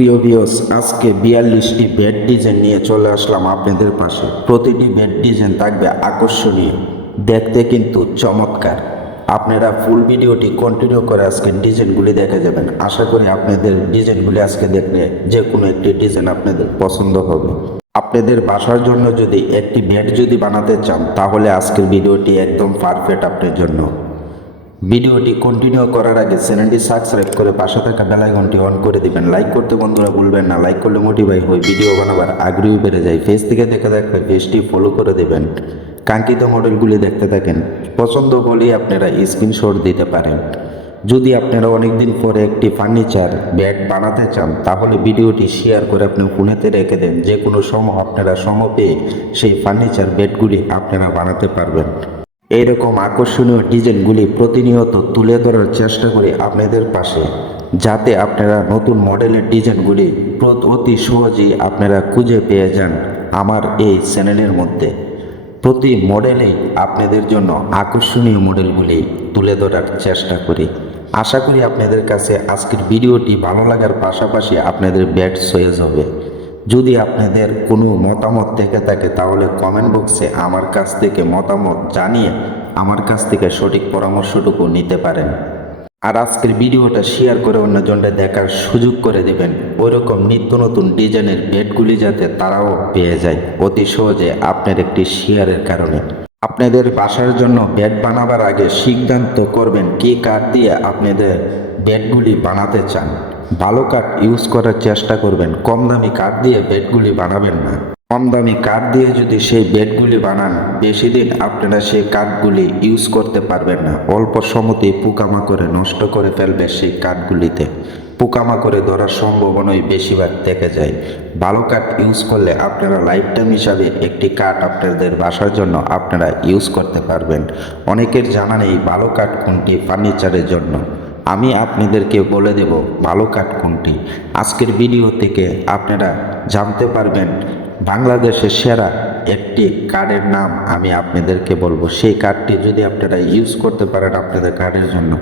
প্রিয় ভিউস আজকে বিয়াল্লিশটি bed design নিয়ে চলে আসলাম আপনাদের পাশে। প্রতিটি বেড ডিজাইন থাকবে আকর্ষণীয়, দেখতে কিন্তু চমৎকার। আপনারা ফুল ভিডিওটি কন্টিনিউ করে আজকে ডিজাইনগুলি দেখে যাবেন। আশা করি আপনাদের ডিজাইনগুলি আজকে দেখলে যে কোনো একটি ডিজাইন আপনাদের পছন্দ হবে। আপনাদের বাসার জন্য যদি একটি বেড যদি বানাতে চান, তাহলে আজকের ভিডিওটি একদম পারফেক্ট আপনার জন্য। ভিডিওটি কন্টিনিউ করার আগে চ্যানেলটি সাবস্ক্রাইব করে পাশে থাকা বেলাইকনটি অন করে দিবেন। লাইক করতে বন্ধুরা ভুলবেন না। লাইক করলে মোটিভাই হয়ে ভিডিও বানাবার আগ্রহী বেড়ে যায়। ফেস থেকে দেখে দেখবে পেজটি ফলো করে দেবেন। কাঙ্ক্ষিত মডেলগুলি দেখতে থাকেন। পছন্দ হলেই আপনারা স্ক্রিনশট দিতে পারেন। যদি আপনারা অনেকদিন পরে একটি ফার্নিচার বেড বানাতে চান, তাহলে ভিডিওটি শেয়ার করে আপনি ফোনেতে রেখে দেন। যে কোনো সময় আপনারা সময় পেয়ে সেই ফার্নিচার বেডগুলি আপনারা বানাতে পারবেন। এইরকম আকর্ষণীয় ডিজাইনগুলি প্রতিনিয়ত তুলে ধরার চেষ্টা করি আপনাদের পাশে, যাতে আপনারা নতুন মডেলের ডিজাইনগুলি অতি সহজেই আপনারা খুঁজে পেয়ে যান আমার এই চ্যানেলের মধ্যে। প্রতি মডেলেই আপনাদের জন্য আকর্ষণীয় মডেলগুলি তুলে ধরার চেষ্টা করি। আশা করি আপনাদের কাছে আজকের ভিডিওটি ভালো লাগার পাশাপাশি আপনাদের ব্যাট সয়েজ হবে। যদি আপনাদের কোনো মতামত থেকে থাকে, তাহলে কমেন্ট বক্সে আমার কাছ থেকে মতামত জানিয়ে আমার কাছ থেকে সঠিক পরামর্শটুকু নিতে পারেন। আর আজকের ভিডিওটা শেয়ার করে অন্যজনদের দেখার সুযোগ করে দেবেন। ওইরকম নিত্য নতুন ডিজাইনের বেডগুলি যাতে তারাও পেয়ে যায়। অতি সহজে আপনার একটি শেয়ারের কারণে। আপনাদের বাসার জন্য বেড বানাবার আগে সিদ্ধান্ত করবেন কি কাঠ দিয়ে আপনাদের বেডগুলি বানাতে চান। ভালো কাঠ ইউজ করার চেষ্টা করবেন। কম দামি কাঠ দিয়ে বেডগুলি বানাবেন না। কম দামি কাঠ দিয়ে যদি সেই বেডগুলি বানান বেশি দিন আপনারা সেই কাঠগুলি ইউজ করতে পারবেন না। অল্প সময়তেই পোকামাকড়ে নষ্ট করে ফেলবে সেই কাঠগুলিতে। পোকামাকড়ে ধরার সম্ভাবনাই বেশিরভাগ থেকে যায়। ভালো কাঠ ইউজ করলে আপনারা লাইফ টাইম হিসাবে একটি কাঠ আপনাদের বাসার জন্য আপনারা ইউজ করতে পারবেন। অনেকের জানা নেই ভালো কাঠ কোনটি ফার্নিচারের জন্য। আমি আপনাদেরকে বলে দেব ভালো কাঠ কোনটি। আজকের ভিডিও থেকে আপনারা জানতে পারবেন বাংলাদেশের সেরা একটি কার্ডের নাম আমি আপনাদেরকে বলব। সেই কার্ডটি যদি আপনারা ইউজ করতে পারেন আপনাদের কার্ডের জন্য,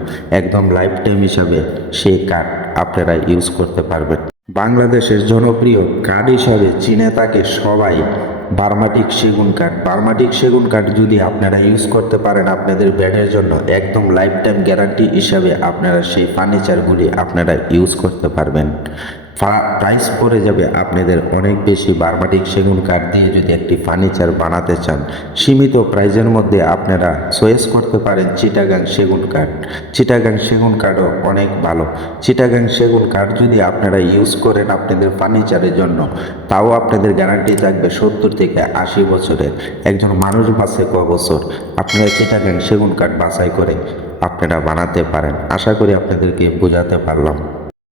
একদম লাইফ টাইম হিসাবে সেই কার্ড আপনারা ইউজ করতে পারবেন। বাংলাদেশের জনপ্রিয় কার্ড হিসাবে চিনে থাকে সবাই বার্মাটিক সেগুন কাঠ। বার্মাটিক সেগুন কাঠ যদি আপনারা ইউজ করতে পারেন আপনাদের ব্যাডের জন্য, একদম লাইফ টাইম গ্যারান্টি হিসাবে আপনারা সেই ফার্নিচারগুলি আপনারা ইউজ করতে পারবেন। প্রাইস পড়ে যাবে, আপনাদের অনেক বেশি বার্মাটিক সেগুন কাঠ দিয়ে যদি একটি ফার্নিচার বানাতে চান, সীমিত প্রাইজের মধ্যে আপনারা চয়েস করতে পারেন চিটাগাং সেগুন কাঠ। চিটাগাং সেগুন কাঠও অনেক ভালো। চিটাগাং সেগুন কাঠ যদি আপনারা ইউজ করেন আপনাদের ফার্নিচারের জন্য, তাও আপনাদের গ্যারান্টি থাকবে সত্তর থেকে আশি বছরের। একজন মানুষ বাঁচে ক বছর? আপনারা চিটাগাং সেগুন কাঠ বাছাই করে আপনারা বানাতে পারেন। আশা করি আপনাদেরকে বোঝাতে পারলাম।